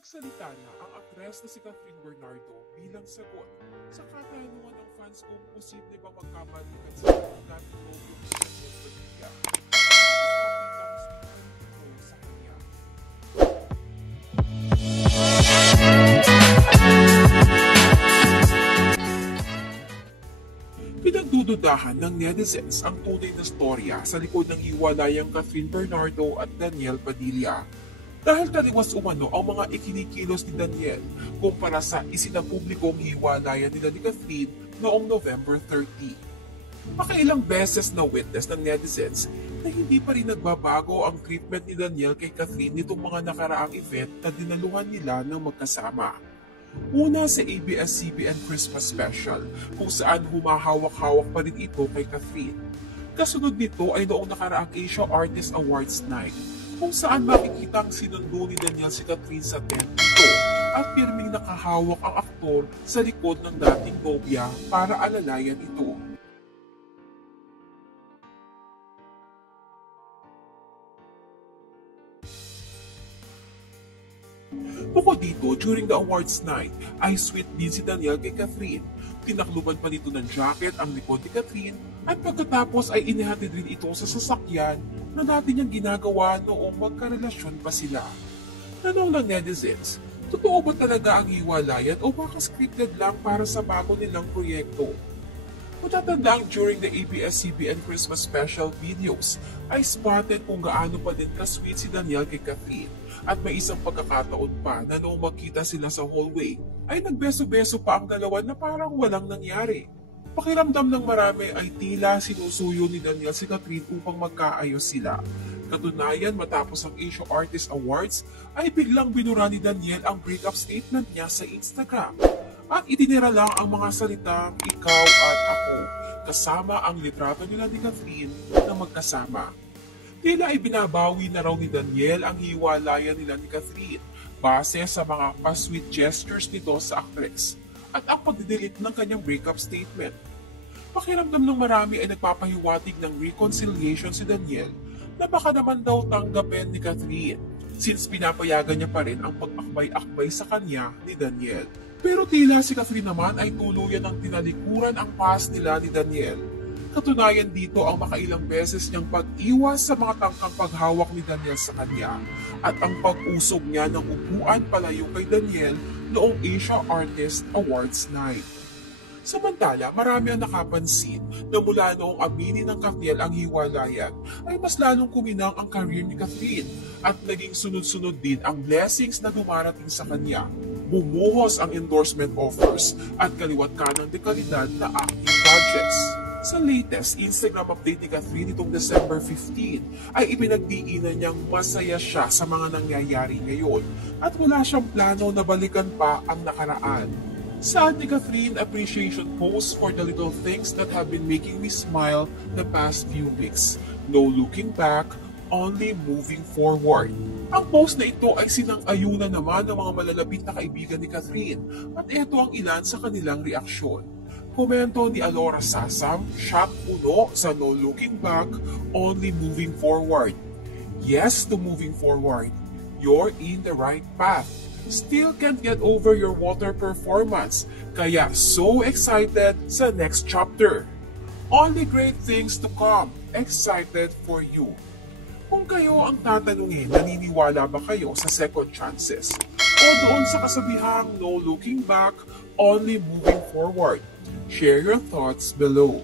Nagsalita na ang aktres na si Catherine Bernardo bilang sagot sa katanungan ng fans kung posible bang magkabalikan sa dating nobyo ni Daniel Padilla. Sa kanya. Pinagdududahan ng netizens ang tunay na storya sa likod ng hiwalayang Catherine Bernardo at Daniel Padilla. Dahil taliwas umano ang mga ikinikilos ni Daniel kumpara sa isinapublikong hiwalayan nila ni Catherine noong November 30. Makailang beses na witness ng netizens na hindi pa rin nagbabago ang treatment ni Daniel kay Catherine nitong mga nakaraang event na dinaluhan nila ng magkasama. Una sa ABS-CBN Christmas Special kung saan humahawak-hawak pa rin ito kay Catherine. Kasunod nito ay noong nakaraang Asia Artist Awards Night kung saan makikita ang sinundo ni Daniel si Catherine sa tent ito at pirming nakahawak ang aktor sa likod ng dating nobya para alalayan ito. Bukod dito, during the awards night, ay sweet din si Daniel kay Catherine. Tinakluban pa nito ng jacket ang likod ni Catherine at pagkatapos ay inihatid rin ito sa sasakyan na dati niyang ginagawa noong magkarelasyon pa sila. Tanong ng netizens, totoo ba talaga ang hiwalayan o baka scripted lang para sa bago nilang proyekto? Matatandang during the ABS-CBN Christmas Special videos ay spotted kung gaano pa din ka-sweet si Daniel kay Catherine at may isang pagkakataon pa na noong magkita sila sa hallway ay nagbeso-beso pa ang dalawa na parang walang nangyari. Pakiramdam ng marami ay tila sinusuyo ni Daniel si Catherine upang magkaayos sila. Katunayan matapos ang Asia Artist Awards ay biglang binura ni Daniel ang breakup statement niya sa Instagram. At itinira lang ang mga salitang ikaw at ako kasama ang litrato nila ni Catherine na magkasama. Tila ay binabawi na raw ni Daniel ang hiwalayan nila ni Catherine base sa mga pa-sweet gestures nito sa actress at ang pagdidelete ng kanyang breakup statement. Pakiramdam ng marami ay nagpapahiwatig ng reconciliation si Daniel na baka naman daw tanggapin ni Catherine since pinapayagan niya pa rin ang pag-akbay-akbay sa kanya ni Daniel. Pero tila si Catherine naman ay tuluyan ng tinalikuran ang past nila ni Daniel. Katunayan dito ang makailang beses niyang pag-iwas sa mga tangkang paghawak ni Daniel sa kanya at ang pag-usog niya ng upuan palayo kay Daniel noong Asia Artist Awards Night. Samantala, marami ang nakapansin na mula noong aminin ng Catherine ang hiwalayan ay mas lalong kuminang ang career ni Catherine at naging sunod-sunod din ang blessings na dumarating sa kanya. Bumuhos ang endorsement offers at kaliwat kanang dekalidad na acting projects. Sa latest Instagram update ni Catherine nitong December 15 ay ipinagdiinan niyang masaya siya sa mga nangyayari ngayon at wala siyang plano na balikan pa ang nakaraan. Sa ni Catherine appreciation post for the little things that have been making me smile the past few weeks. No looking back, only moving forward. Ang post na ito ay sinang-ayunan naman ng mga malalapit na kaibigan ni Catherine at ito ang ilan sa kanilang reaksyon. Komento ni Alora Sasam, shock puno sa no looking back, only moving forward. Yes to moving forward. You're in the right path. Still can't get over your water performance, kaya so excited sa next chapter. Only great things to come. Excited for you. Kung kayo ang tatanungin, naniniwala ba kayo sa second chances? O doon sa kasabihang no looking back, only moving forward? Share your thoughts below.